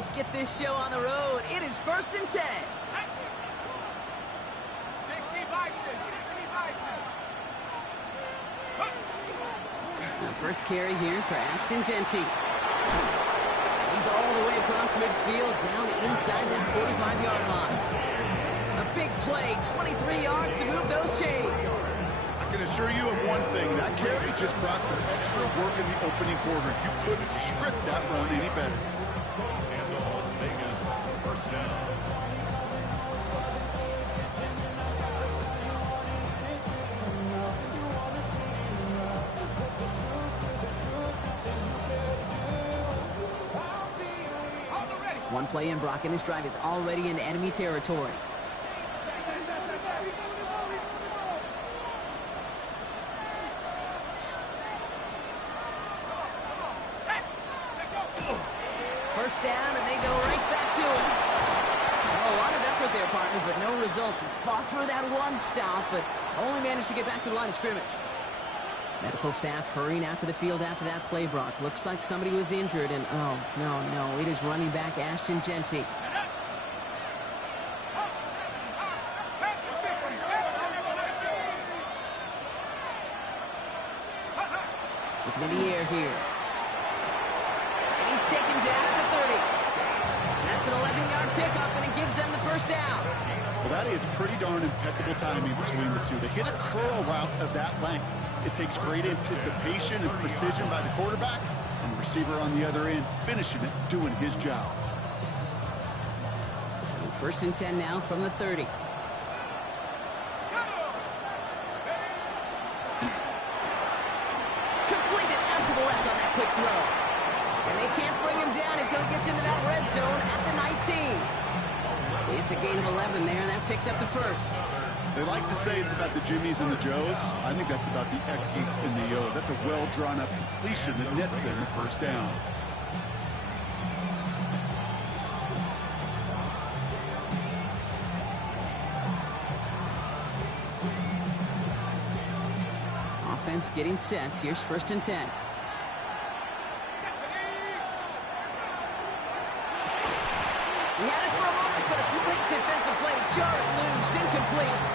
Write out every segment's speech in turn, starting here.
Let's get this show on the road. It is 1st and 10. 60 Bison, 60 Bison. The first carry here for Ashton Genty. He's all the way across midfield, down inside that 45-yard line. A big play, 23 yards to move those chains. I can assure you of one thing. That carry just brought some extra work in the opening quarter. You couldn't script that run any better. And the Las Vegas first down. One play in, Brock, and this drive is already in enemy territory. First down, and they go right back to it. Oh, a lot of effort there, partner, but no results. He fought through that one stop, but only managed to get back to the line of scrimmage. Medical staff hurrying out to the field after that play, Brock. Looks like somebody was injured, and oh, no, it is running back Ashton Genty. Looking in the air here. And he's taken down at the 30. And that's an 11-yard pickup, and it gives them the first down. Well, that is pretty darn impeccable timing between the two. They hit a curl route of that length. It takes great anticipation and precision by the quarterback, and the receiver on the other end finishing it, doing his job. So 1st and 10 now from the 30. Completed out to the left on that quick throw. And they can't bring him down until he gets into that red zone at the 19. It's a gain of 11 there, and that picks up the first. They like to say it's about the Jimmies and the Joes. I think that's about the X's and the O's. That's a well-drawn-up completion that nets them the first down. Offense getting set. Here's 1st and 10. We had it for a moment, but a great defensive play to jar it loose. Incomplete.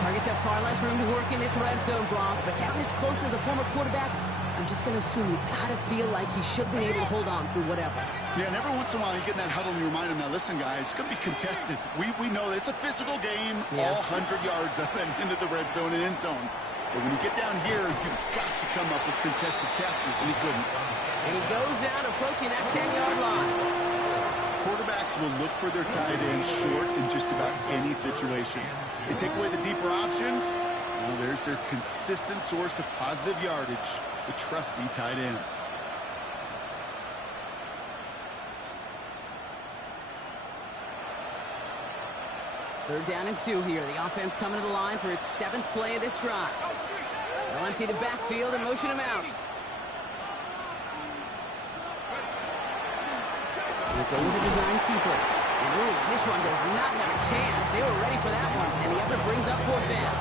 Targets have far less room to work in this red zone, Brock, but down this close as a former quarterback, I'm just going to assume you got to feel like he should have been able to hold on through whatever. Yeah, and every once in a while you get in that huddle and you remind him, now listen, guys, it's going to be contested. We know it's a physical game, all 100 yards up and into the red zone and end zone. But when you get down here, you've got to come up with contested captures, and he couldn't. And he goes out approaching that 10-yard line. Quarterbacks will look for their tight end short in just about any situation. They take away the deeper options. Well, there's their consistent source of positive yardage, the trusty tight end. Third down and 2 here. The offense coming to the line for its 7th play of this drive. They'll empty the backfield and motion him out. We'll go with the design keeper. And ooh, this one does not have a chance. They were ready for that one, and the effort brings up 4th down.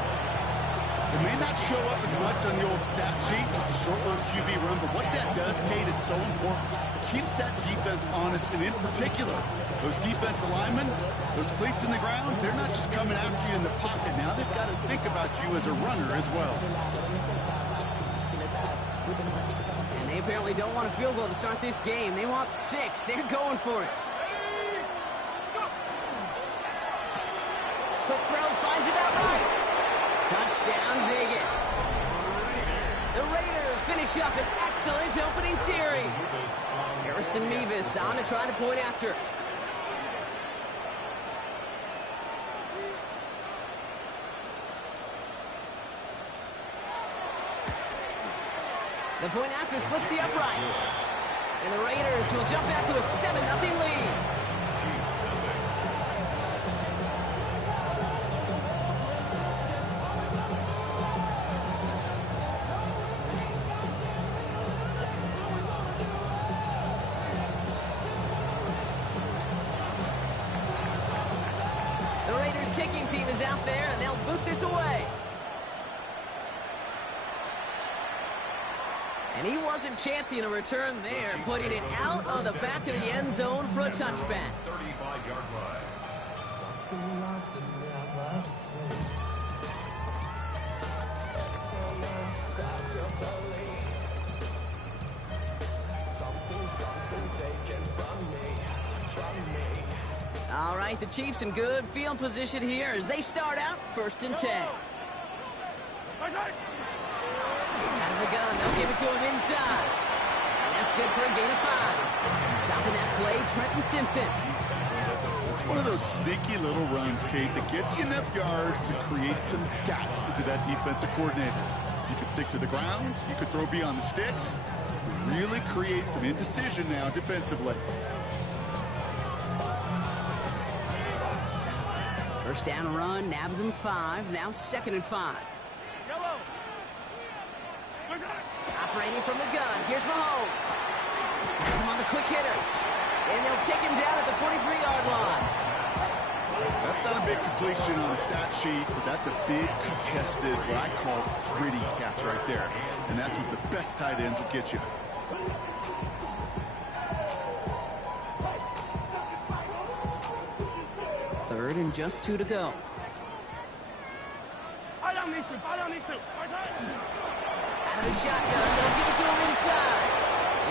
It may not show up as much on the old stat sheet, just a short little QB run, but what that does, Kate, is so important. It keeps that defense honest, and in particular, those defensive linemen, those cleats in the ground, they're not just coming after you in the pocket. Now they've got to think about you as a runner as well. And they apparently don't want a field goal to start this game. They want 6. They're going for it. Quick throw finds him outright. Touchdown, Vegas. The Raiders finish up an excellent opening series. Harrison Mevis on to try the point after. The point after splits the uprights. And the Raiders will jump out to a 7-0 lead. The Raiders kicking team is out there, and they'll boot this away. And he wasn't chancing a return there, putting it out on the back of the end zone for a touchback. 35-yard line. All right, the Chiefs in good field position here as they start out 1st and 10. Out of the gun, they'll give it to him inside. And that's good for a gain of 5. Chopping that play, Trenton Simpson. It's one of those sneaky little runs, Kate, that gets you enough yards to create some doubt into that defensive coordinator. You could stick to the ground, you could throw beyond the sticks, really create some indecision now defensively. First down run, nabs him 5, now 2nd and 5. Operating from the gun, here's Mahomes. Has him on the quick hitter. And they'll take him down at the 43-yard line. That's not a big completion on the stat sheet, but that's a big contested, what I call gritty catch right there. And that's what the best tight ends will get you. Third and just 2 to go. Out of the shotgun, they'll give it to him inside.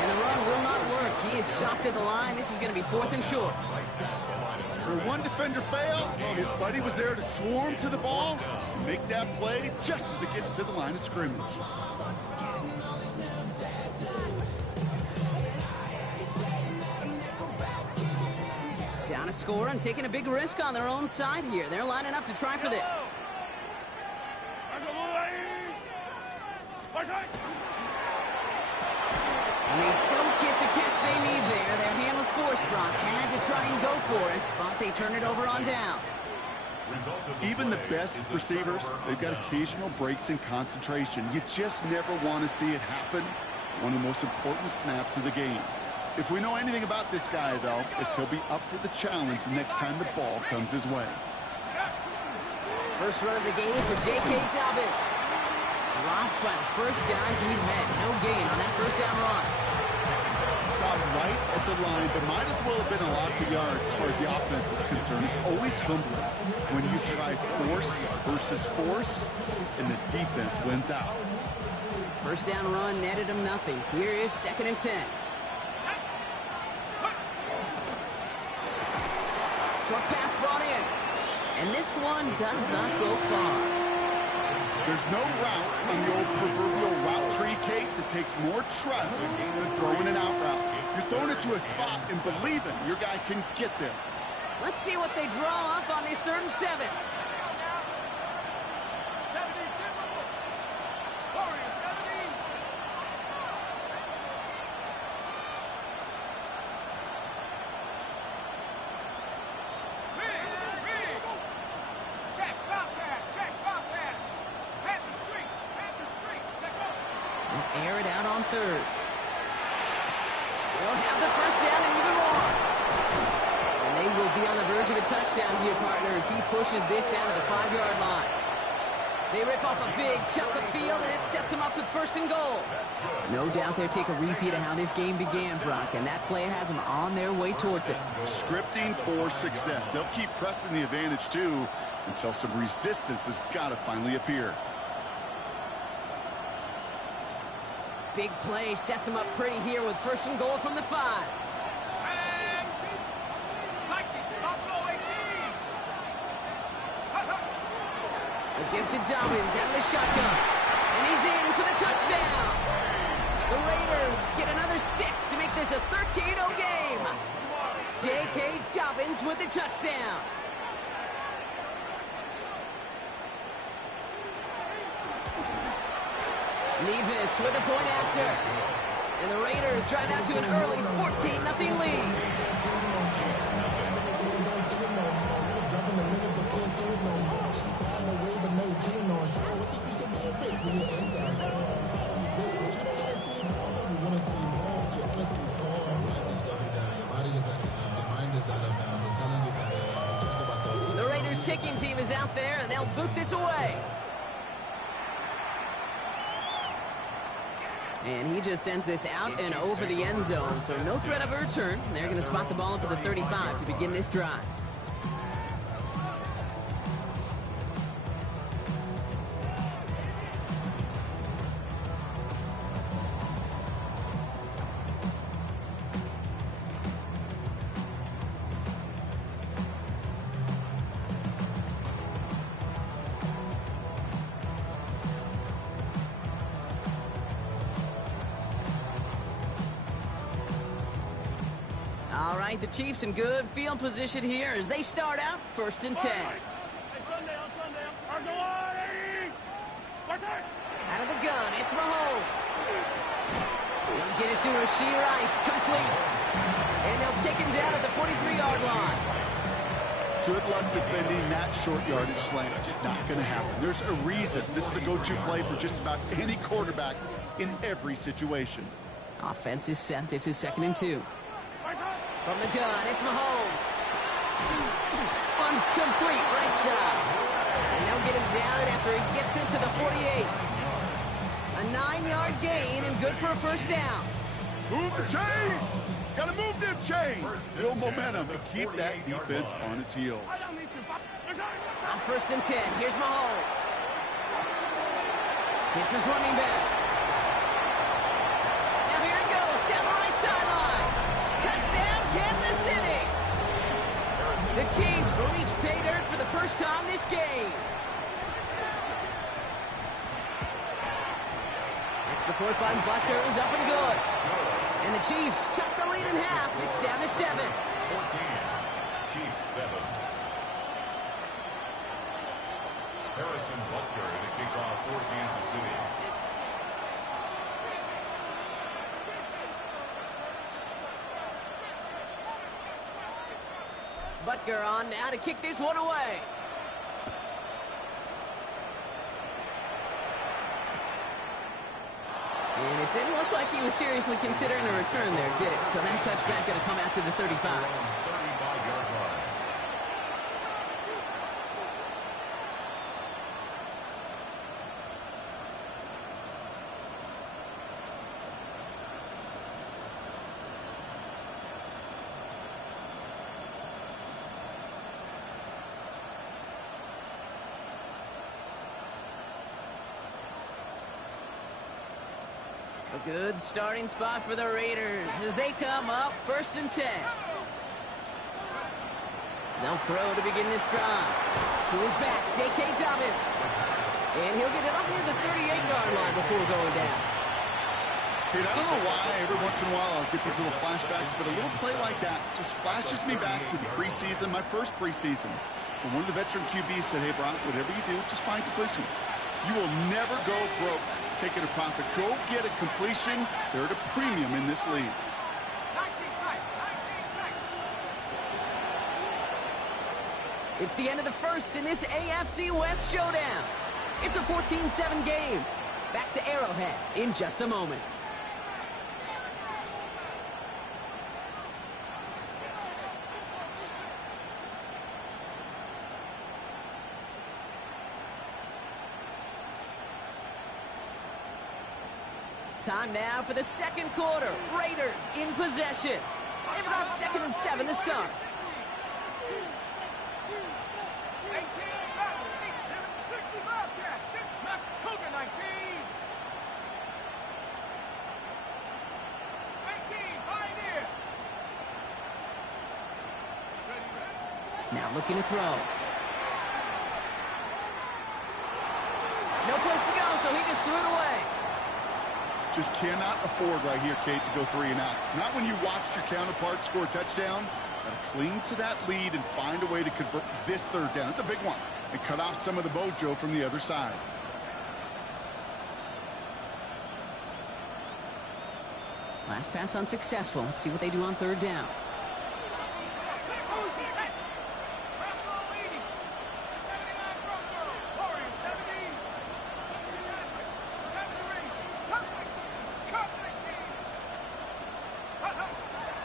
And the run will not work. He is soft at the line. This is going to be 4th and short. Where one defender failed, well, his buddy was there to swarm to the ball and make that play just as it gets to the line of scrimmage. Down a score and taking a big risk on their own side here. They're lining up to try for this. And they don't get the catch they need there. Their hand was forced, Brock. Had to try and go for it, but they turn it over on downs. Even the best receivers, they've got occasional breaks in concentration. You just never want to see it happen. One of the most important snaps of the game. If we know anything about this guy, though, it's he'll be up for the challenge the next time the ball comes his way. First run of the game for J.K. Dobbins. Dropped by the first guy he met. No gain on that first down run. Stopped right at the line, but might as well have been a loss of yards as far as the offense is concerned. It's always humbling when you try force versus force, and the defense wins out. First down run netted him nothing. Here is 2nd and 10. Short pass brought in. And this one does not go far. There's no routes on the old proverbial route tree, Kate, that takes more trust than throwing an out route. You're throwing it to a spot and believing your guy can get there. Let's see what they draw up on this 3rd and 7. Air it out on 3rd. They'll have the first down and even more. And they will be on the verge of a touchdown here, partners. He pushes this down to the 5-yard line. They rip off a big chunk of field, and it sets them up with 1st and goal. No doubt they'll take a repeat of how this game began, Brock, and that play has them on their way towards it. Scripting for success. They'll keep pressing the advantage, too, until some resistance has got to finally appear. Big play sets him up pretty here with 1st and goal from the 5. The gift to Dobbins out of the shotgun. And he's in for the touchdown. The Raiders get another 6 to make this a 13-0 game. J.K. Dobbins with the touchdown. Nevis with a point after. And the Raiders drive out to an early 14-0 lead. The Raiders kicking team is out there, and they'll boot this away. And he just sends this out and over the end zone, so no threat of a return. They're going to spot the ball up at the 35 to begin this drive. All right, the Chiefs in good field position here as they start out 1st and 10. Out of the gun, it's Mahomes. They'll get it to Rashee Rice, complete. And they'll take him down at the 43-yard line. Good luck defending that short yardage slant. Just not going to happen. There's a reason this is a go-to play for just about any quarterback in every situation. Offense is set. This is 2nd and 2. From the gun, it's Mahomes. One's complete, right side. And they'll get him down after he gets into the 48. A 9-yard gain and good for a 1st down. Move the chain! Gotta move them chains! Build momentum to keep that defense on its heels. On 1st and 10, here's Mahomes. Hits his running back. Now here he goes, down the right sideline. Touchdown, Kansas City! The Chiefs reach pay dirt for the first time this game. Extra point by Butker is up and good. And the Chiefs chop the lead in half. It's down to 7. 14. Chiefs 7. Harrison Butker to kick off for Kansas City. Butker on now to kick this one away. And it didn't look like he was seriously considering a return there, did it? So that touchback going to come out to the 35. 35-yard line. A good starting spot for the Raiders as they come up 1st and 10. They'll throw to begin this drive. To his back, J.K. Dobbins. And he'll get it up near the 38-yard line before going down. Kate, I don't know why every once in a while I'll get these little flashbacks, but a little play like that just flashes me back to the preseason, my first preseason. When one of the veteran QBs said, hey, Brock, whatever you do, just find completions. You will never go broke taking a profit. Go get a completion. They're at a premium in this league. It's the end of the first in this AFC West showdown. It's a 14-7 game. Back to Arrowhead in just a moment. Time now for the second quarter. Raiders in possession. They've got 2nd and 7 to start. Now looking to throw. No place to go, so he just threw it away. Just cannot afford right here, Kate, to go 3 and out. Not when you watched your counterpart score a touchdown. Gotta cling to that lead and find a way to convert this 3rd down. It's a big one. And cut off some of the mojo from the other side. Last pass unsuccessful. Let's see what they do on 3rd down.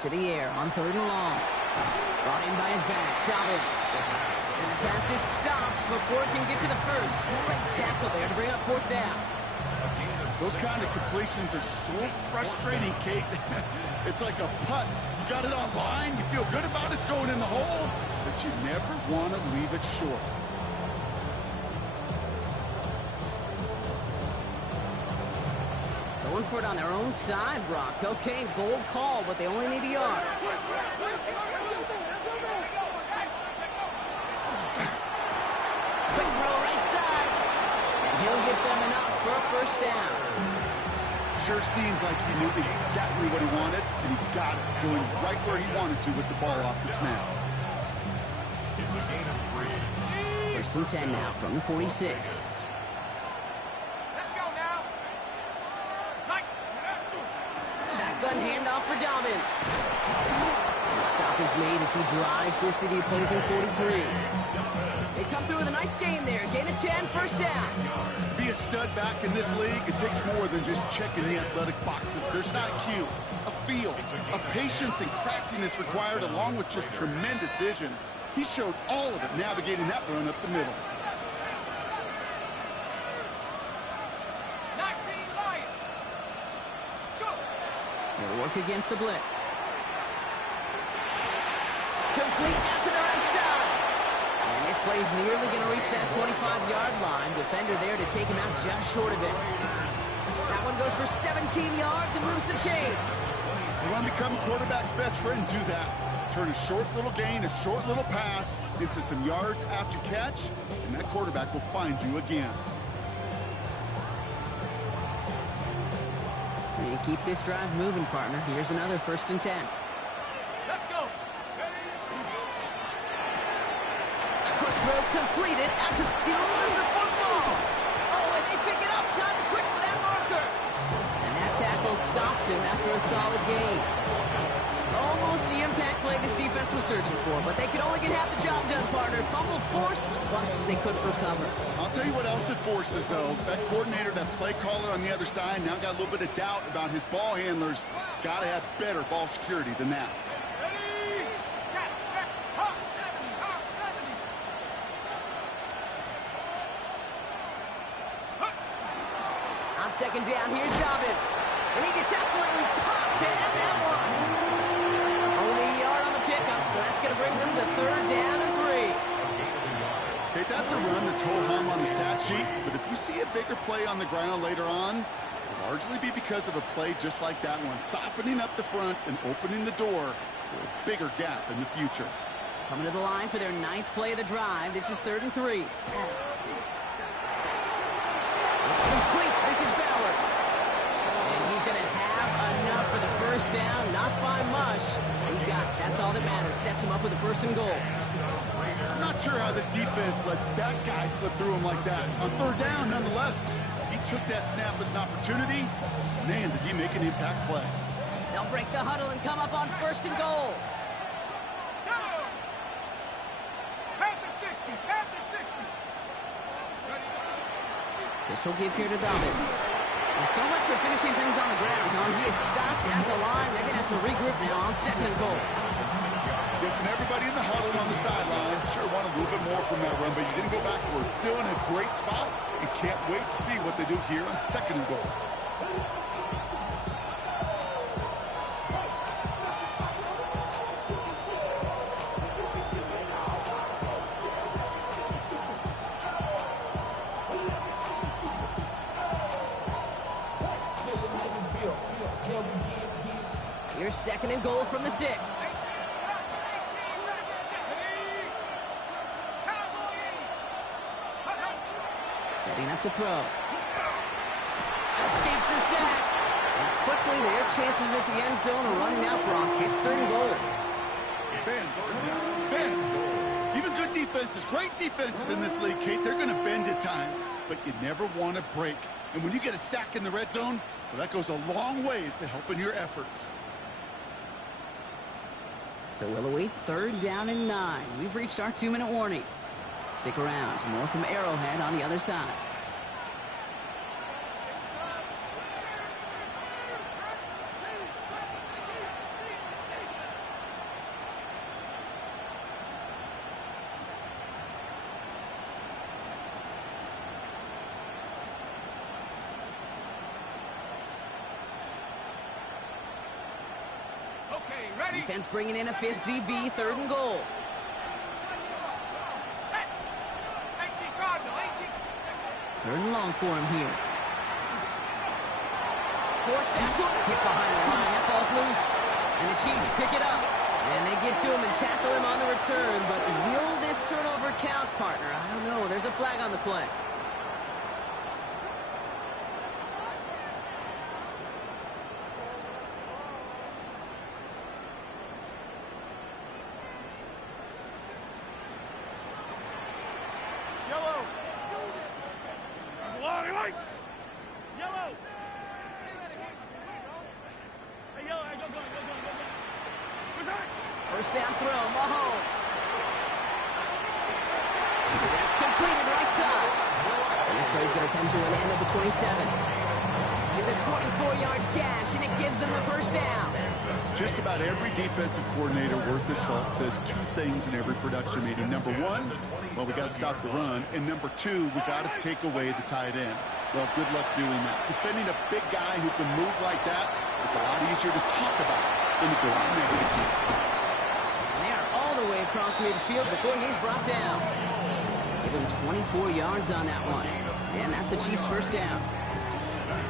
To the air on 3rd and long. Brought in by his back, Dobbins. And the pass is stopped before it can get to the first. Great tackle there to bring up 4th down. A gain of Those kind of completions are so frustrating, Kate. It's like a putt. You got it on line, you feel good about it's going in the hole, but you never want to leave it short. Going for it on their own side, Brock. Okay, bold call, but they only need a yard. Quick throw right side. And he'll get them enough for a first down. Sure seems like he knew exactly what he wanted, and he got it, going right where he wanted to with the ball off the snap. It's a gain of 3. First and 10 now from the 46. Shotgun handoff for Dobbins. And the stop is made as he drives this to the opposing 43. They come through with a nice gain there. Gain of 10, first down. To be a stud back in this league, it takes more than just checking the athletic boxes. There's an IQ, a feel, a patience and craftiness required, along with just tremendous vision. He showed all of it navigating that run up the middle. He'll work against the blitz. Complete out to the right side. And this play is nearly going to reach that 25-yard line. Defender there to take him out just short of it. That one goes for 17 yards and moves the chains. You want to become a quarterback's best friend, do that. Turn a short little gain, a short little pass into some yards after catch, and that quarterback will find you again. And keep this drive moving, partner. Here's another first and 10. Let's go. A quick throw completed. He loses the football. Oh, and they pick it up. Time to push for that marker. And that tackle stops him after a solid gain. Almost the impact play this defense was searching for, but they could only get half the job done, partner. Fumble forced, but they couldn't recover. I'll tell you what else it forces, though. That coordinator, that play caller on the other side, now got a little bit of doubt about his ball handlers. Got to have better ball security than that. Ready? Check, check. Hawk 70, Hawk 70. On second down, here's Dobbins. And he gets absolutely popped to end that one. Only a yard on the pickup, so that's going to bring them to third down and 3. Okay, that's a run that's ho-hum on the stat sheet, but if you see a bigger play on the ground later on, it'll largely be because of a play just like that one, softening up the front and opening the door for a bigger gap in the future. Coming to the line for their 9th play of the drive. This is 3rd and 3. It's complete. This is Bowers. And he's going to have enough for the first down. Not by much. He got it. That's all that matters. Sets him up with a 1st and goal. I'm not sure how this defense let that guy slip through him like that. On 3rd down, nonetheless, he took that snap as an opportunity. Man, did he make an impact play. They'll break the huddle and come up on 1st and goal. Go. Panther 60, Panther 60. Pistol give here to Dobbins. Well, so much for finishing things on the ground, huh? He is stopped at the line. They're going to have to regroup now on 2nd and goal. Listen, everybody in the huddle on the sidelines sure want a little bit more from that run, but you didn't go backwards. Still in a great spot and can't wait to see what they do here on 2nd and goal. Here's 2nd and goal from the 6. Setting up to throw. Escapes the sack. And quickly their chances at the end zone are running out, Brock. It's 3rd and goal. Bend. Even good defenses, great defenses in this league, Kate, they're going to bend at times, but you never want to break. And when you get a sack in the red zone, well, that goes a long ways to helping your efforts. So we'll await 3rd down and 9. We've reached our 2-minute warning. Stick around. More from Arrowhead on the other side. Ready? Defense bringing in a 5th DB, 3rd and goal. Set. 18 Cardinal, 18. 3rd and long for him here. Force that to him. Hit behind the line. That ball's loose. And the Chiefs pick it up. And they get to him and tackle him on the return. But will this turnover count, partner? I don't know. There's a flag on the play. Yellow. White. Yellow. Hey, yellow. Hey, go. Return. First down throw, Mahomes. That's completed right side. And this play's going to come to an end at the 27. It's a 24-yard gash, and it gives them the first down. Just about every defensive coordinator worth his salt says 2 things in every production meeting. Number 1, well, we got to stop the run. And number 2, we got to take away the tight end. Well, good luck doing that. Defending a big guy who can move like that, it's a lot easier to talk about than to go out and execute. And they are all the way across midfield before he's brought down. Give him 24 yards on that one. And that's a Chiefs first down.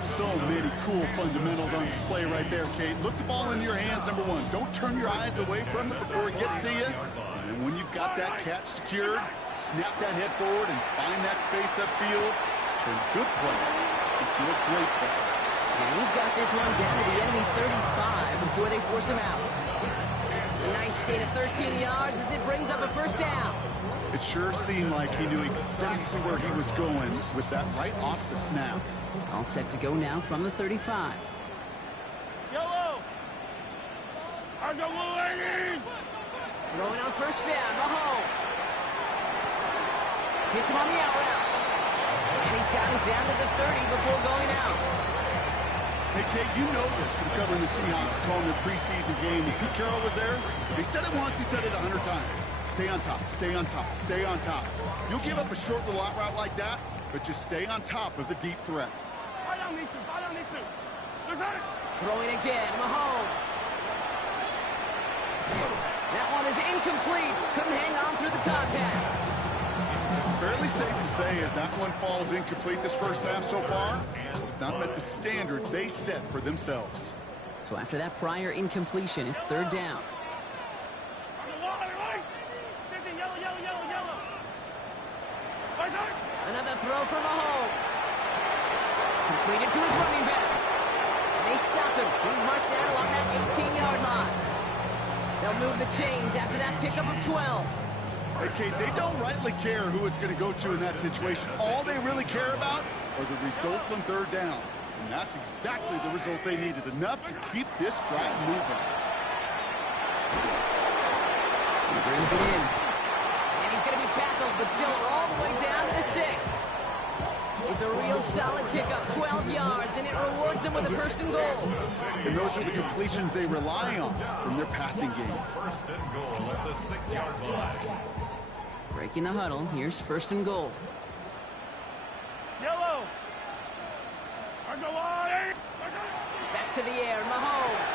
So many cool fundamentals on display right there, Kate. Look the ball in your hands, number 1. Don't turn your eyes away from it before it gets to you. And when you've got that catch secured, snap that head forward and find that space upfield. Turn good play into a great play. And he's got this one down to the enemy 35 before they force him out. A nice gain of 13 yards as it brings up a first down. It sure seemed like he knew exactly where he was going with that right off the snap. All set to go now from the 35. Yellow. Argo lane. Throwing on first down, Mahomes. Hits him on the out route. And he's got him down to the 30 before going out. Hey, Kate, you know this from covering the Seahawks, calling their preseason game. When Pete Carroll was there, he said it once, he said it 100 times. Stay on top, stay on top, stay on top. You'll give up a short little out route like that, but just stay on top of the deep threat. Fight on these two. Return. Throwing again, Mahomes. That one is incomplete. Couldn't hang on through the contact. Fairly safe to say as that one falls incomplete this first half so far, it's not met the standard they set for themselves. So after that prior incompletion, it's 3rd down. Another throw for Mahomes. Completed to his running back. And they stop him. He's marked down along that 18-yard line. They'll move the chains after that pickup of 12. Hey, Kate, they don't rightly care who it's going to go to in that situation. All they really care about are the results on 3rd down. And that's exactly the result they needed. Enough to keep this drive moving. He brings it in. And he's going to be tackled, but still all the way down to the 6. It's a real solid pickup, 12 yards, and it rewards them with a 1st and goal. And those are the completions they rely on from their passing game. 1st and goal at the 6-yard line. Breaking the huddle, here's 1st and goal. Yellow. Argo line. Back to the air, Mahomes.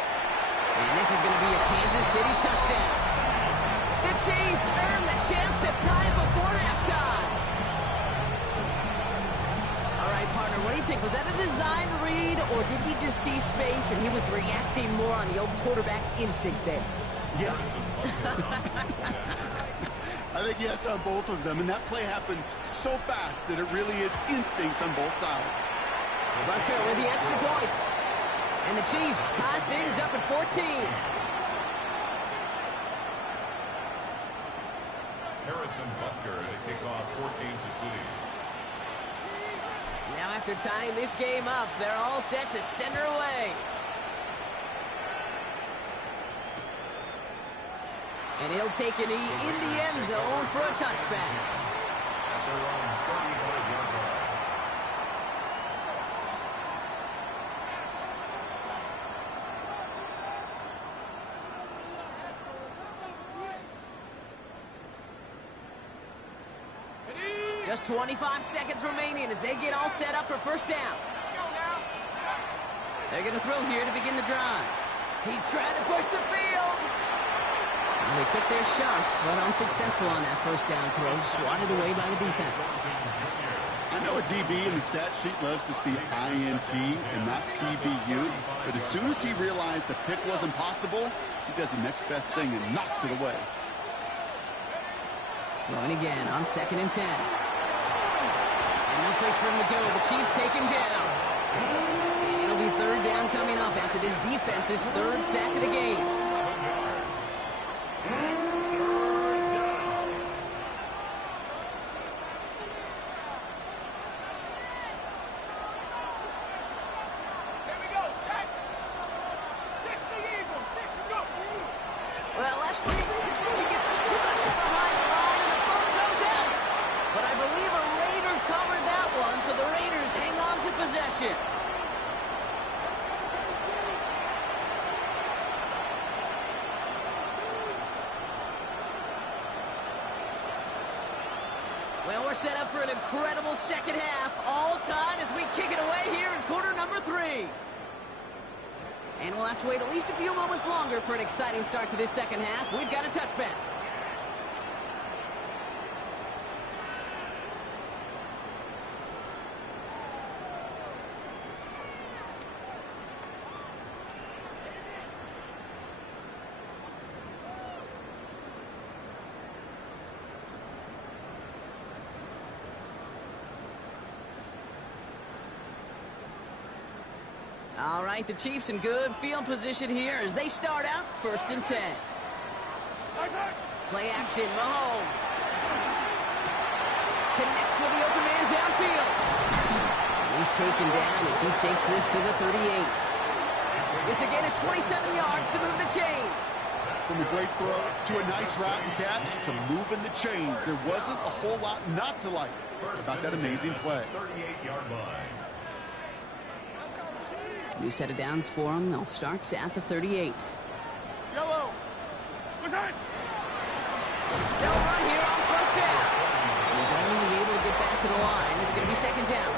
And this is going to be a Kansas City touchdown. The Chiefs earn the chance to tie before halftime. All right, partner, what do you think? Was that a design read, or did he just see space and he was reacting more on the old quarterback instinct there? Yes. I think yes on both of them, and that play happens so fast that it really is instincts on both sides. Butker with the extra point. And the Chiefs tie things up at 14. Harrison Butker to kick off for Kansas City. Now after tying this game up, they're all set to send her away. And he'll take a knee in the end zone for a touchback. At their own 35-yard line. Just 25 seconds remaining as they get all set up for first down. They're going to throw here to begin the drive. He's trying to push the field. Well, they took their shots, but unsuccessful on that first down throw. Swatted away by the defense. I know a DB in the stat sheet loves to see INT and not PBU, but as soon as he realized a pick wasn't possible, he does the next best thing and knocks it away. Throwing again on 2nd and 10. And no place for him to go. The Chiefs take him down. And it'll be 3rd down coming up after this defense's 3rd sack of the game. Well, last week, he gets crushed behind the line, and the ball comes out. But I believe a Raider covered that one, so the Raiders hang on to possession. Well, we're set up for an incredible second half. All tied as we kick it away here in quarter number 3. And we'll have to wait at least a few moments longer for an exciting start to this second half. We've got a touchback. All right, the Chiefs in good field position here as they start out 1st and 10. Play action, Mahomes. Connects with the open man downfield. He's taken down as he takes this to the 38. It's a gain of 27 yards to move the chains. From a great throw to a nice route and catch to moving the chains, there wasn't a whole lot not to like about that amazing play. 38-yard line. New set of downs for them. They'll start at the 38. Yellow. What's that? They'll run here on 1st down. He's only able to get back to the line. It's going to be 2nd down.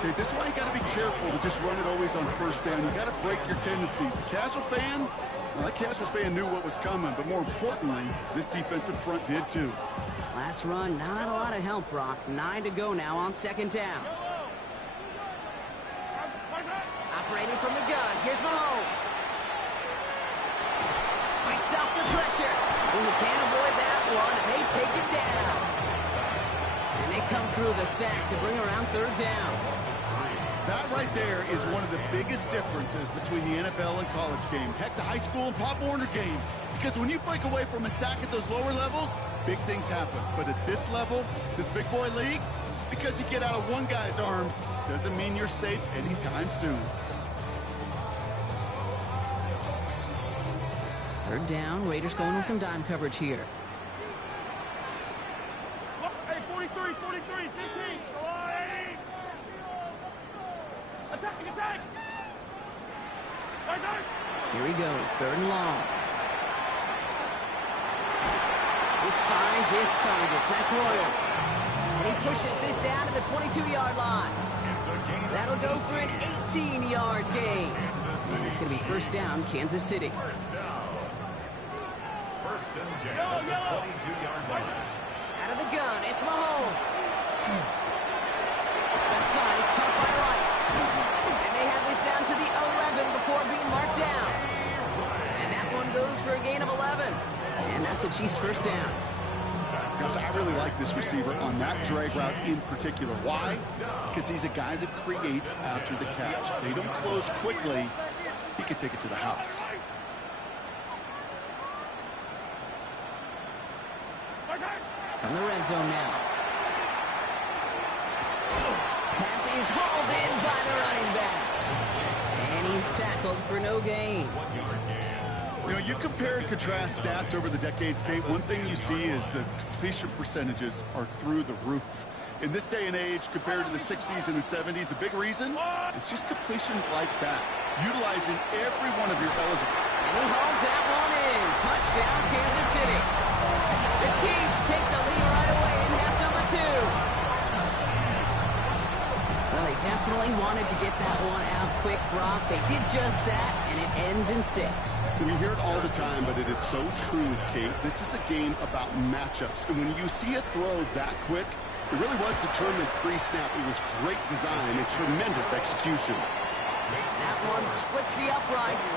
Okay, this is why you got to be careful to just run it always on 1st down. You got to break your tendencies. The casual fan, well, that casual fan knew what was coming, but more importantly, this defensive front did too. Last run, not a lot of help, Brock. 9 to go now on 2nd down. Operating from the gun, here's Mahomes. Fights off the pressure. Ooh, can't avoid that one, and they take him down. And they come through the sack to bring around 3rd down. That right there is one of the biggest differences between the NFL and college game. Heck, the high school and Pop Warner game. Because when you break away from a sack at those lower levels, big things happen. But at this level, this big boy league, just because you get out of one guy's arms doesn't mean you're safe anytime soon. 3rd down, Raiders going with some dime coverage here. Hey, 43, 15. Go on, Eddie. Attack. Here he goes, 3rd and long. This finds its targets. That's Royals. And he pushes this down to the 22-yard line. That'll go for an 18-yard gain. And it's going to be 1st down, Kansas City. 1st and 10 at the 22-yard line. Out of the gun, it's Mahomes. Left side, it's caught by Rice. And they have this down to the 11 before being marked down. And that one goes for a gain of 11. And that's a Chiefs 1st down. Gosh, I really like this receiver on that drag route in particular. Why? Because he's a guy that creates after the catch. They don't close quickly. He can take it to the house. From the red zone now. Pass is hauled in by the running back. And he's tackled for no gain. You know, you compare and contrast stats over the decades, Kate. One thing you see is the completion percentages are through the roof. In this day and age, compared to the 60s and the 70s, a big reason is just completions like that, utilizing every one of your eligible. And he hauls that one in. Touchdown, Kansas City. The Chiefs take the lead right away in half number 2. Well, they definitely wanted to get that one out quick, Brock. They did just that, and it ends in 6. We hear it all the time, but it is so true, Kate. This is a game about matchups. And when you see a throw that quick, it really was determined pre-snap. It was great design and tremendous execution. That one splits the uprights.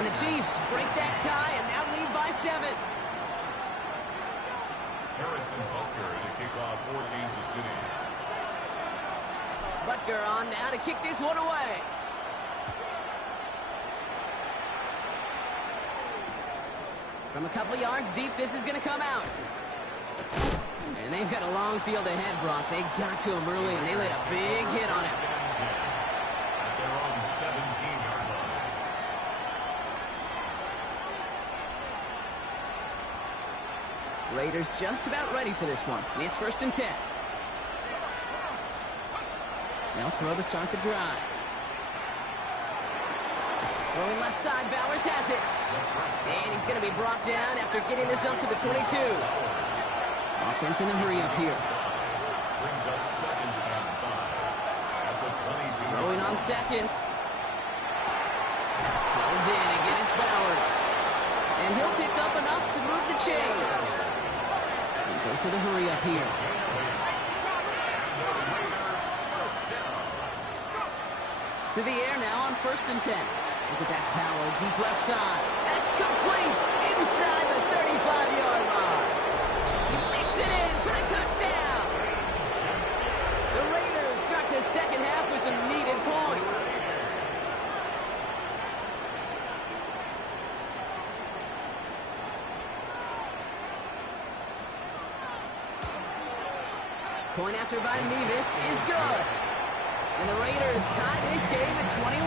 And the Chiefs break that tie and now lead by 7. Harrison Butker to kick off for Kansas City. Butker on now to kick this one away. From a couple yards deep, this is going to come out. And they've got a long field ahead, Brock. They got to him early, and they laid a big hit on him. At their own 17-yard line. Raiders just about ready for this one. It's 1st and 10. They'll throw to start the drive. Throwing left side, Bowers has it. And he's going to be brought down after getting this up to the 22. Offense in a hurry up here. Brings up 2nd and 5 at the 22. Throwing on seconds. Held in. Again, it's Bowers. And he'll pick up enough to move the chains. And goes to the hurry up here. To the air now on 1st and 10. Look at that power, deep left side. That's complete inside the 35-yard line. He makes it in for the touchdown. The Raiders start the second half with some needed points. Point after by Mevis is good. And the Raiders tie this game at 21.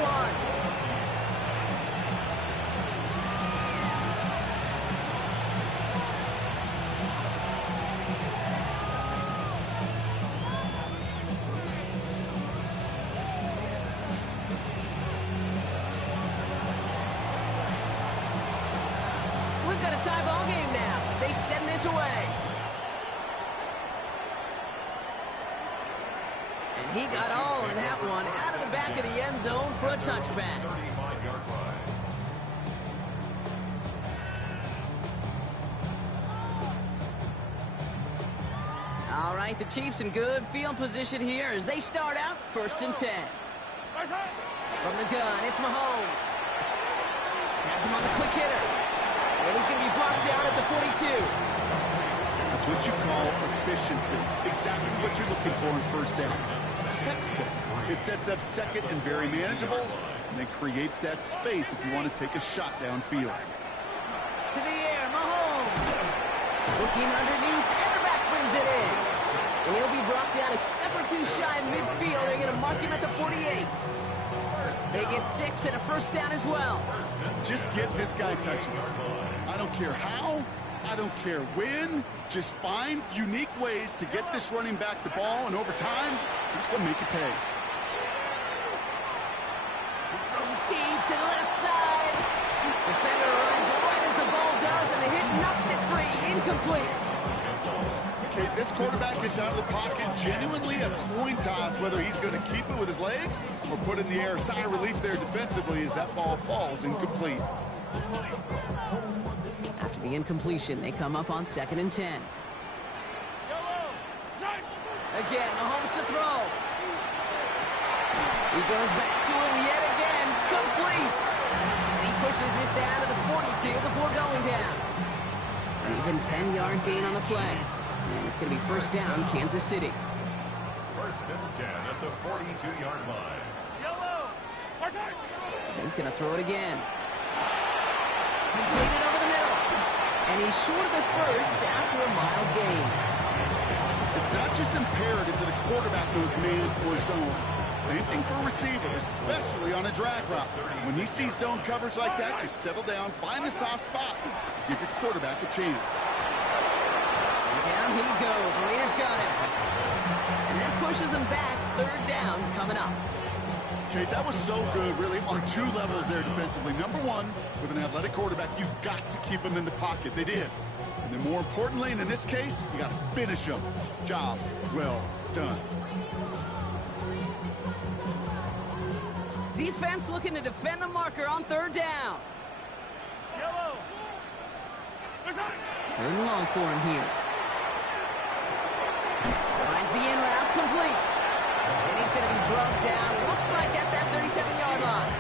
We've got a tie ball game now as they send this away. And he got all of that one out of the back of the end zone for a touchback. 35-yard line. All right, the Chiefs in good field position here as they start out 1st and 10. From the gun, it's Mahomes. Has him on the quick hitter. And he's going to be brought down at the 42. That's what you call efficiency. Exactly what you're looking for in 1st down. Textbook. It sets up 2nd and very manageable, and then creates that space if you want to take a shot downfield. To the air, Mahomes. Looking underneath, and the back brings it in. And he'll be brought down a step or two shy of midfield. They're going to mark him at the 48. They get 6 and a 1st down as well. Just get this guy touches. I don't care how, I don't care when. Just find unique ways to get this running back the ball, and over time, he's going to make it pay. Throw deep to the left side. Defender runs right as the ball does, and the hit knocks it free. Incomplete. Okay, this quarterback gets out of the pocket, genuinely a coin toss whether he's going to keep it with his legs or put it in the air. A sigh of relief there defensively as that ball falls incomplete. After the incompletion, they come up on 2nd and 10. Again, Mahomes to throw. He goes back to him yet again. Complete. And he pushes this down to the 42 before going down. An even 10-yard gain on the play. And it's going to be 1st down, Kansas City. 1st and 10 at the 42-yard line. He's going to throw it again. Completed over the middle. And he's short of the 1st after a mild gain. It's not just imperative that a quarterback knows man or zone. Same thing for a receiver, especially on a drag route. When he sees zone coverage like that, just settle down, find the soft spot, give your quarterback a chance. And down he goes. Raiders got him. And that pushes him back. 3rd down coming up. Okay, that was so good, really, on 2 levels there defensively. Number 1, with an athletic quarterback, you've got to keep him in the pocket. They did. And then more importantly, and in this case, you got to finish him. Job well done. Defense looking to defend the marker on third down. Yellow. Third and long for him here. Finds the in route complete. And he's going to be drugged down. Looks like at that 37-yard line.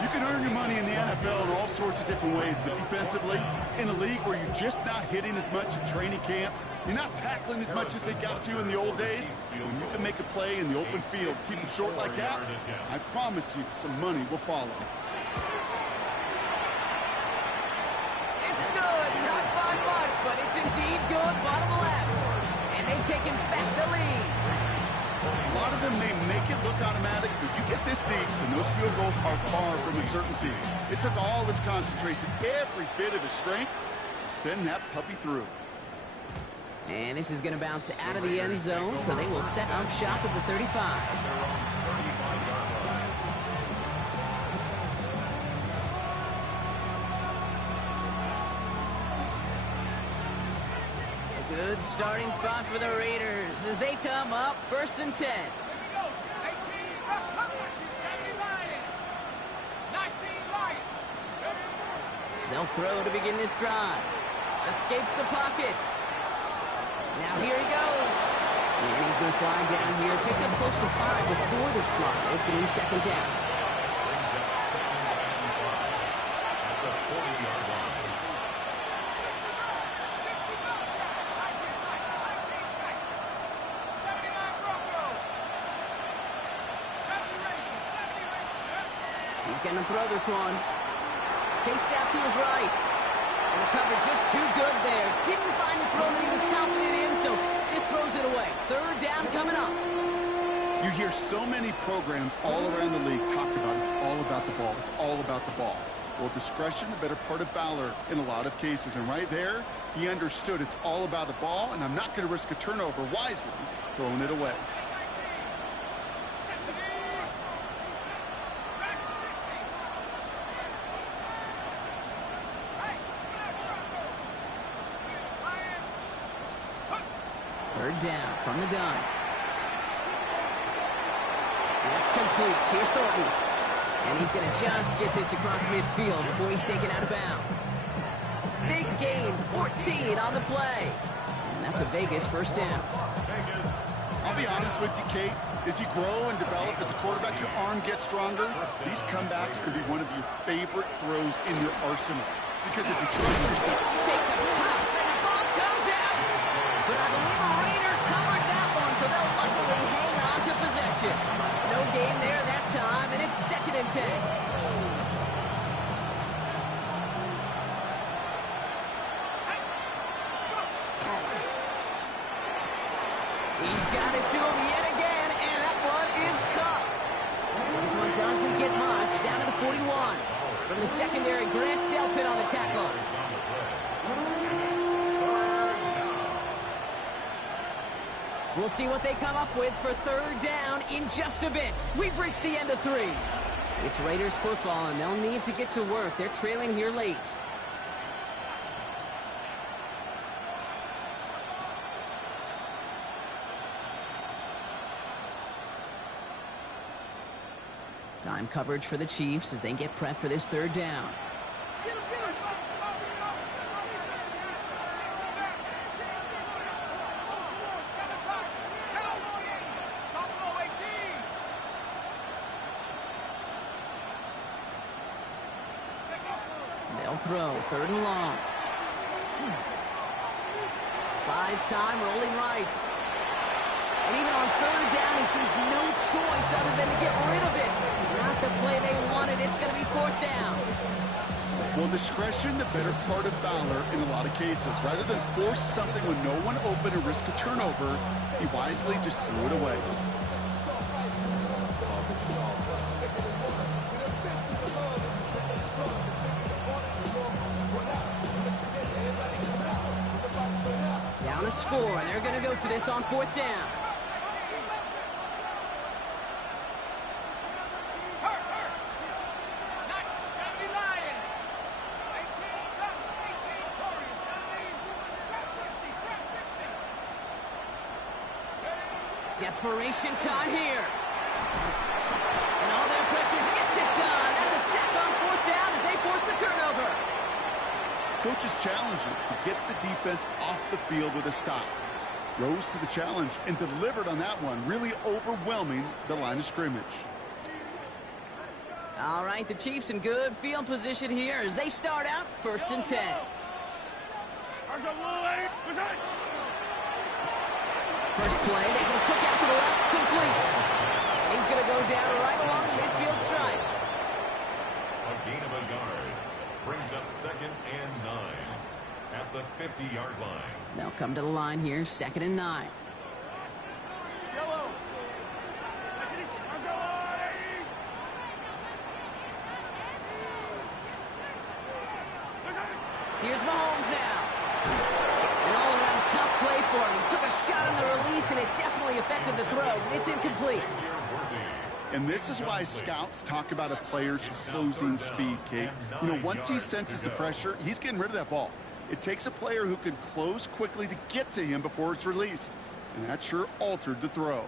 You can earn your money in the NFL in all sorts of different ways, but defensively, in a league where you're just not hitting as much at training camp, you're not tackling as much as they got to in the old days, when you can make a play in the open field, keep them short like that, I promise you some money will follow. It's good, not by much, but it's indeed good, bottom left. And they've taken back the lead. A lot of them may make it look automatic, but you get this deep, and those field goals are far from a certainty. It took all his concentration, every bit of his strength, to send that puppy through. And this is going to bounce out of the end zone, so they will set up shop at the 35. Good starting spot for the Raiders as they come up 1st and 10. They'll throw to begin this drive. Escapes the pocket. Now here he goes. And he's going to slide down here. Picked up close to 5 before the slide. It's going to be 2nd down. Brings up 2nd and 5 at the 40-yard line. He's going to throw this one. Chased out to his right. And the cover just too good there. Didn't find the throw that he was confident in, so just throws it away. 3rd down coming up. You hear so many programs all around the league talk about it's all about the ball. It's all about the ball. Well, discretion, a better part of valor in a lot of cases. And right there, he understood it's all about the ball, and I'm not going to risk a turnover wisely, throwing it away. Third down from the gun. That's complete. Here's Thornton. And he's going to just get this across midfield before he's taken out of bounds. Big gain, 14 on the play. And that's a Vegas 1st down. I'll be honest with you, Kate. As you grow and develop as a quarterback, your arm gets stronger. These comebacks can be one of your favorite throws in your arsenal. Because if you trust yourself... Takes a pop, and the ball comes out. But I believe a Raider covered that one, so they'll luckily hang on to possession. No gain there that time, and it's 2nd and 10. He's got it to him yet again, and that one is caught. This one doesn't get much, down to the 41. From the secondary, Grant Delpit on the tackle. We'll see what they come up with for 3rd down in just a bit. We've reached the end of 3. It's Raiders football, and they'll need to get to work. They're trailing here late. Dime coverage for the Chiefs as they get prepped for this 3rd down. They'll throw 3rd and long. Buys time, rolling right. And even on 3rd down, he sees no choice other than to get rid of it. Not the play they wanted. It's going to be 4th down. Well, discretion, the better part of valor in a lot of cases. Rather than force something when no one open and risk a turnover, he wisely just threw it away. Down a score, and they're going to go for this on 4th down. Desperation time here. And all their pressure pressure, gets it done. That's a sack on 4th down as they force the turnover. Coaches challenge him to get the defense off the field with a stop. Rose to the challenge and delivered on that one, really overwhelming the line of scrimmage. All right, the Chiefs in good field position here as they start out 1st and 10. First play, they go quick out to the left, complete. He's going to go down right along the midfield stripe. A gain of a yard brings up 2nd and 9 at the 50-yard line. They'll come to the line here, 2nd and 9. Here's Mahomes now. An all-around tough play for him. He took a shot on the release, and it definitely affected the throw. It's incomplete. And this is why scouts talk about a player's closing speed, Kate. You know, once he senses the pressure, he's getting rid of that ball. It takes a player who can close quickly to get to him before it's released. And that sure altered the throw.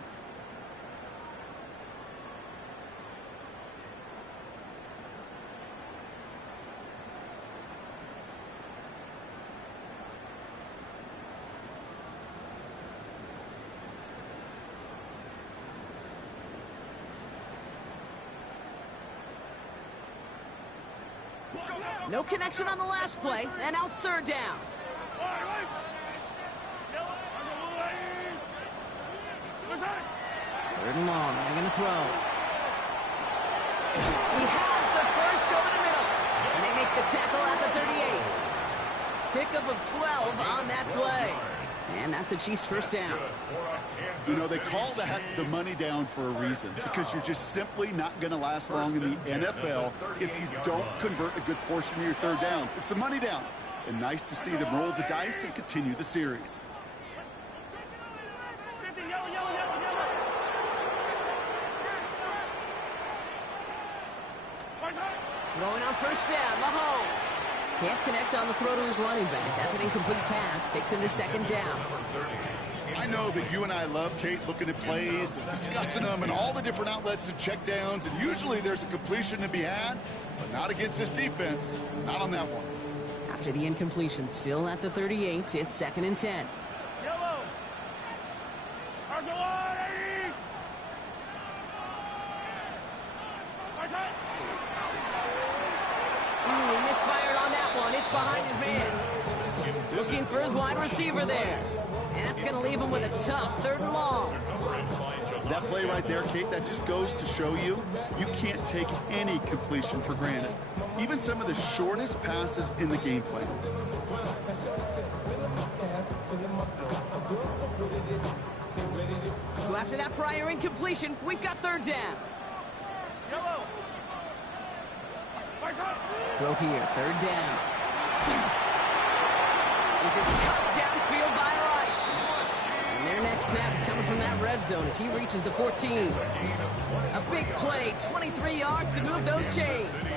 No connection on the last play, and now it's 3rd down. 3rd and long, they're going to throw. He has the first over the middle, and they make the tackle at the 38. Pickup of 12 on that play. And that's a Chiefs 1st down. You know, they call that the money down for a reason, because you're just simply not going to last long in the NFL if you don't convert a good portion of your 3rd downs. It's the money down. And nice to see them roll the dice and continue the series. Throwing on 1st down, Mahomes. Can't connect on the throw to his running back. That's an incomplete pass. Takes him to 2nd down. I know that you and I love, Kate, looking at plays, and discussing them, and all the different outlets and checkdowns, and usually there's a completion to be had, but not against this defense. Not on that one. After the incompletion, still at the 38, it's 2nd and 10. He misfired on that one. It's behind his man. Looking for his wide receiver there. And that's going to leave him with a tough 3rd and long. That play right there, Kate, that just goes to show you, you can't take any completion for granted. Even some of the shortest passes in the game plan. So after that prior incompletion, we've got 3rd down. Throw here, 3rd down. This is cut downfield by Rice. And their next snap is coming from that red zone as he reaches the 14. A big play, 23 yards to move those chains.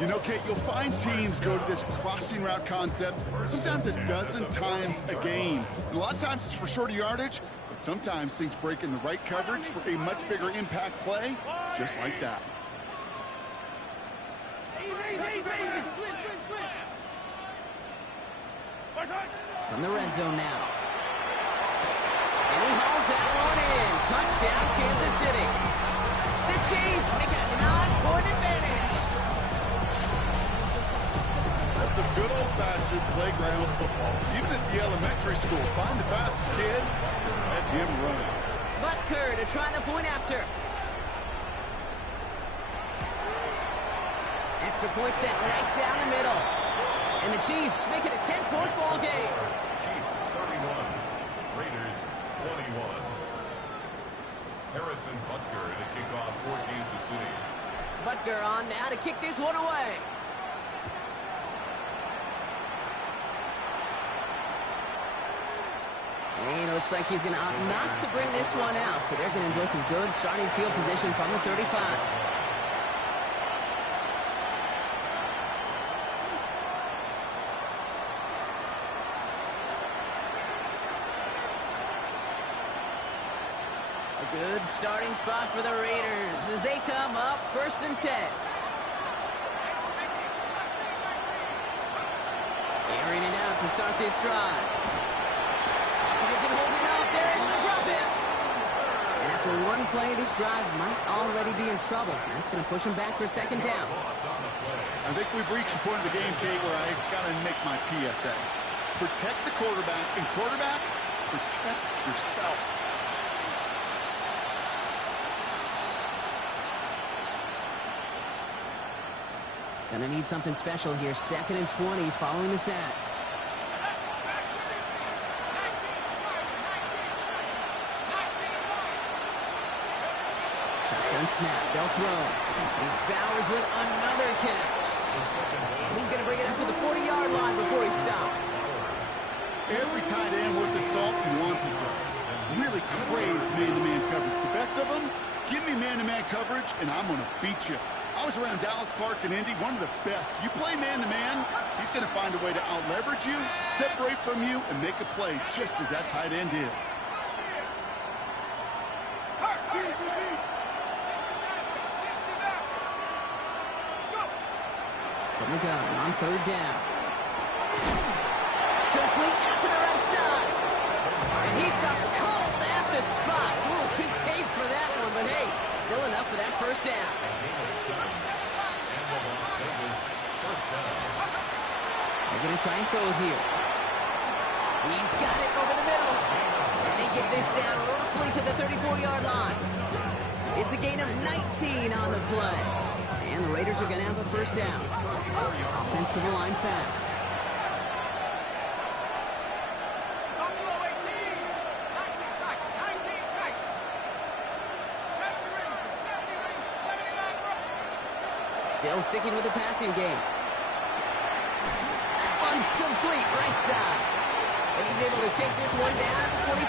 You know, Kate, you'll find teams go to this crossing route concept sometimes a dozen times a game. And a lot of times it's for shorter yardage, but sometimes things break in the right coverage for a much bigger impact play, just like that. From the red zone now. And he hauls that one in. Touchdown, Kansas City. The Chiefs make a 9-point advantage. That's some good old-fashioned playground football. Even at the elementary school, find the fastest kid, let him run. Butker to try the point after. Extra point set right down the middle. And the Chiefs make it a 10-point ball game. Chiefs 31, Raiders 21. Harrison Butker to kick off for Kansas City. Butker on now to kick this one away. And it looks like he's going to opt not to bring this one out. So they're going to enjoy some good starting field position from the 35. Good starting spot for the Raiders as they come up 1st and 10. Airing it out to start this drive. He doesn't hold it up. They're able to drop it. And after one play, this drive might already be in trouble. That's going to push him back for 2nd down. I think we've reached the point of the game, Kate, where I got to make my PSA. Protect the quarterback, and quarterback, protect yourself. Gonna need something special here. 2nd and 20 following the sack. Shotgun snap. They'll throw. It's Bowers with another catch. And he's gonna bring it up to the 40-yard line before he stopped. Every tight end worth the salt wanted this. Really crave man-to-man coverage. The best of them, give me man-to-man coverage, and I'm gonna beat you. I was around Dallas, Clark, and Indy, one of the best. You play man-to-man, he's going to find a way to out-leverage you, separate from you, and make a play just as that tight end did. From the gun on 3rd down. Complete out to the right side. And he stopped cold at the spot. Ooh, he paid for that one, but hey, still enough for that 1st down. They're going to try and throw it here. He's got it over the middle. And they get this down roughly to the 34-yard line. It's a gain of 19 on the play. And the Raiders are going to have a 1st down. Offense to the line fast. Still sticking with the passing game. That one's complete, right side. And he's able to take this one down at the 25.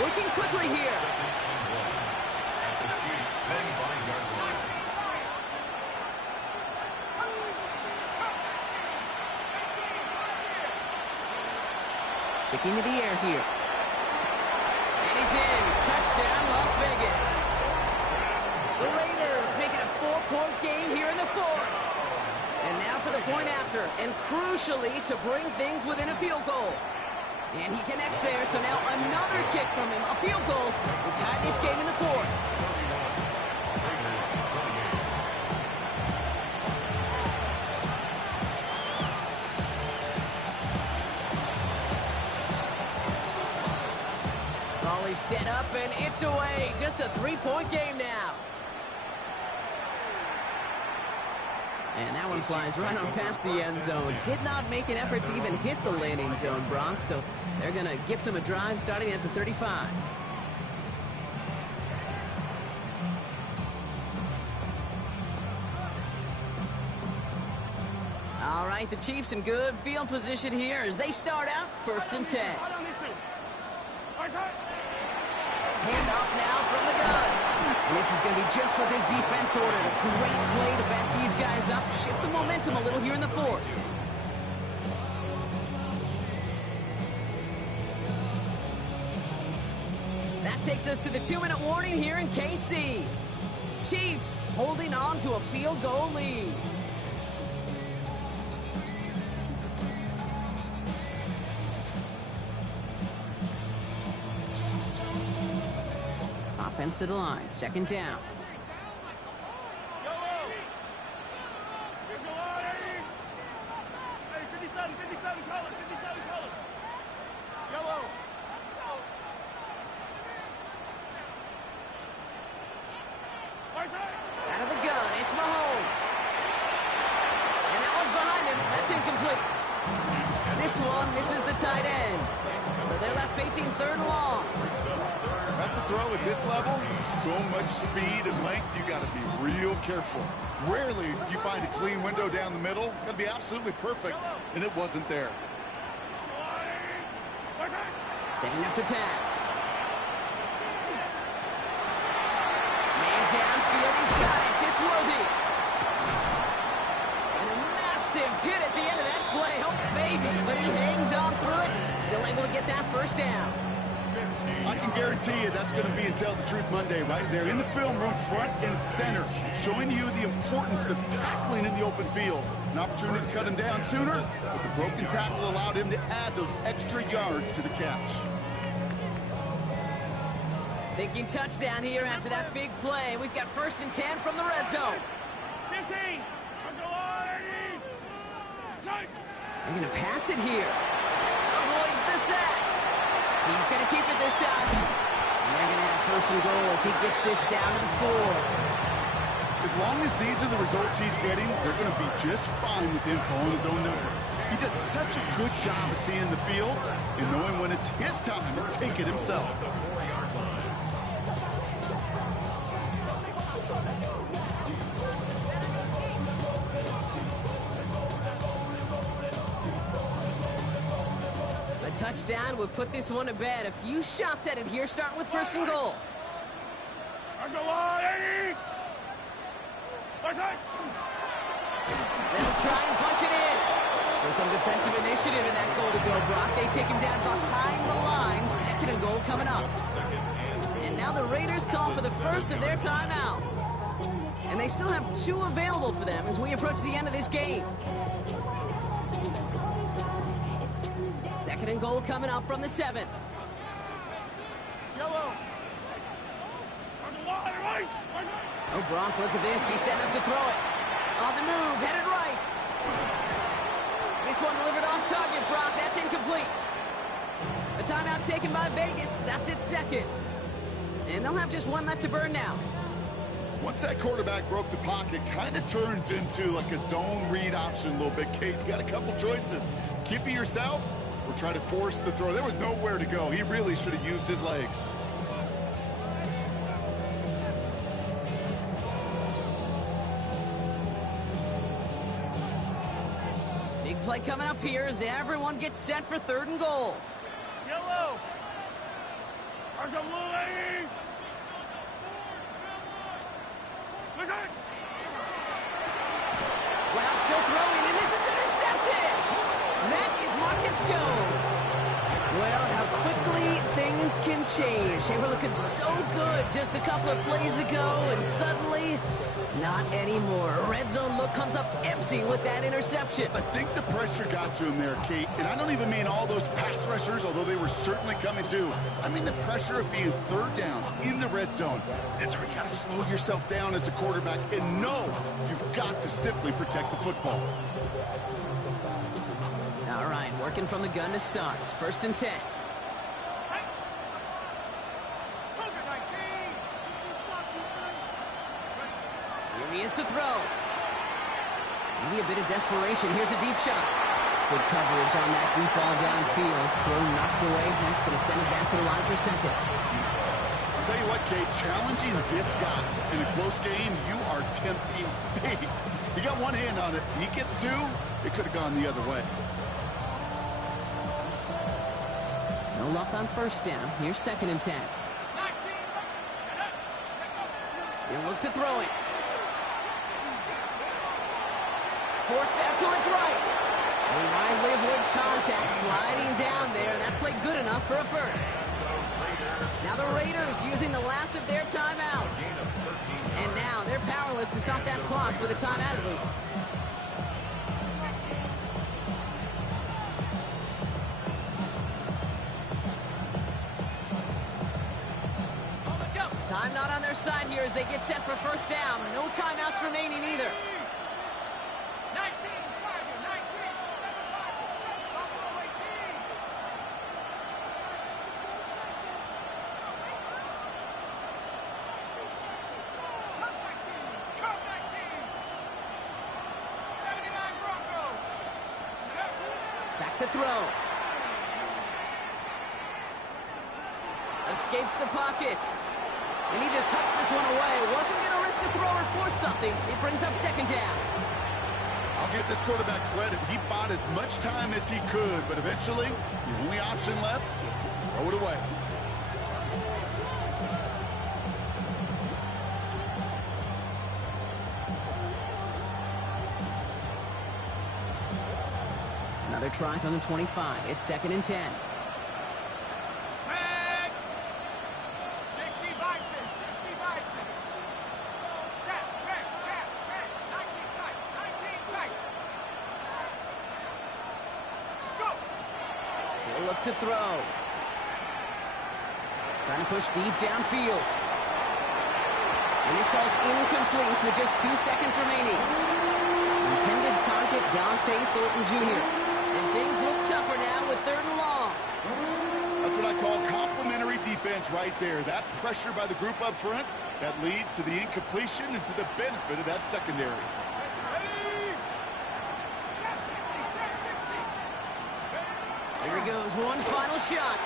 Working quickly here. Sticking to the air here. And he's in. Touchdown, Las Vegas. The Raiders make it a 4-point game here in the 4th. And now for the point after, and crucially to bring things within a field goal. And he connects there, so now another kick from him, a field goal to tie this game in the 4th. Volley set up, and it's away. Just a 3-point game now. And that one flies right on past the end zone. Did not make an effort to even hit the landing zone, Brock. So they're going to gift him a drive starting at the 35. All right, the Chiefs in good field position here as they start out 1st and 10. Handoff now from the gun. And this is going to be just what this defense ordered. A great play to back these guys up. Shift the momentum a little here in the 4th. That takes us to the 2-minute warning here in KC. Chiefs holding on to a field goal lead. Offense to the line, 2nd down. Out of the gun, it's Mahomes. And that one's behind him. That's incomplete. This one misses the tight end. So they're left facing 3rd and long. That's a throw at this level. So much speed and length, you got to be real careful. Rarely do you find a clean window down the middle. Got to be absolutely perfect, and it wasn't there. Setting up to pass. Man downfield, he's got it. It's Worthy. And a massive hit at the end of that play. Oh, baby, but he hangs on through it. Still able to get that 1st down. I can guarantee you that's going to be in Tell the Truth Monday right there in the film room, front and center, showing you the importance of tackling in the open field. An opportunity to cut him down sooner, but the broken tackle allowed him to add those extra yards to the catch. Thinking touchdown here after that big play. We've got 1st and 10 from the red zone. 15. They're going to pass it here. Avoids the sack. He's going to keep it this time. And they're going to have 1st and goal as he gets this down to the 4. As long as these are the results he's getting, they're going to be just fine with him calling his own number. He does such a good job of seeing the field and knowing when it's his time to take it himself. Touchdown would put this one to bed. A few shots at it here, starting with 1st and goal. They'll try and punch it in. So some defensive initiative in that goal to go, Brock. They take him down behind the line. 2nd and goal coming up. And now the Raiders call for the first of their timeouts. And they still have 2 available for them as we approach the end of this game. 2nd and goal coming up from the 7. Yellow. Oh, Brock, look at this. He's setting up to throw it. On the move, headed right. This one delivered off target, Brock. That's incomplete. A timeout taken by Vegas. That's its 2nd. And they'll have just 1 left to burn now. Once that quarterback broke the pocket, kind of turns into like a zone read option a little bit, Kate. You got a couple choices. Keep it yourself or try to force the throw. There was nowhere to go. He really should have used his legs. Big play coming up here as everyone gets set for 3rd and goal. Yellow. Wow, still throwing, and this is intercepted! That is Marcus Jones. Well, how quickly things can change. They were looking so good just a couple of plays ago, and suddenly, not anymore. A red zone look comes up empty with that interception. I think the pressure got to him there, Kate. And I don't even mean all those pass rushers, although they were certainly coming too. I mean the pressure of being 3rd down in the red zone. That's where you got to slow yourself down as a quarterback and know you've got to simply protect the football. All right, working from the gun to start. 1st and 10. Here he is to throw. Maybe a bit of desperation. Here's a deep shot. Good coverage on that deep ball downfield. Throw knocked away. That's going to send it back to the line for 2nd. I'll tell you what, Kate, challenging this guy in a close game, you are tempting fate. You got one hand on it. He gets 2, it could have gone the other way. No luck on 1st down. Here's 2nd and 10. He'll look to throw it. Forced out to his right. And he wisely avoids contact, sliding down there. That played good enough for a 1st. Now the Raiders using the last of their timeouts. And now they're powerless to stop that clock with a timeout at least. Time not on their side here as they get set for 1st down. No timeouts remaining either. 19, 19. Back to throw. Escapes the pocket. And he just hucks this one away. Wasn't going to risk a throw or force something. It brings up 2nd down. I'll give this quarterback credit. He bought as much time as he could, but eventually, the only option left was to throw it away. Another try from the 25. It's 2nd and 10. They'll look to throw. Trying to push deep downfield. And this falls incomplete with just 2 seconds remaining. Intended target, Dante Thornton Jr. And things look tougher now with 3rd and long. That's what I call complimentary defense right there. That pressure by the group up front, that leads to the incompletion and to the benefit of that secondary. Ready? Check 60, check 60. Here he goes, one final shot.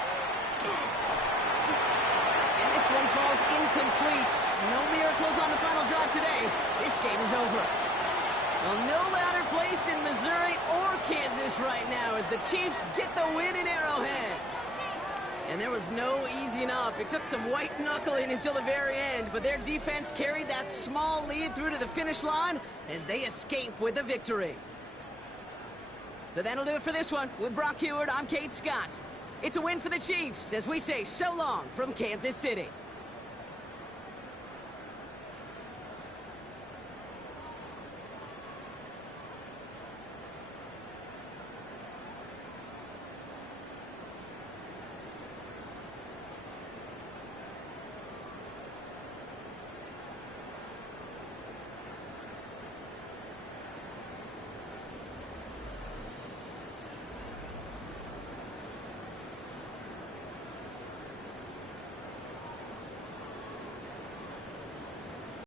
And this one falls incomplete. No miracles on the final drive today. This game is over. Well, no louder place in Missouri or Kansas right now as the Chiefs get the win in Arrowhead. And there was no easing up. It took some white knuckling until the very end, but their defense carried that small lead through to the finish line as they escape with a victory. So that'll do it for this one. With Brock Heward, I'm Kate Scott. It's a win for the Chiefs as we say so long from Kansas City.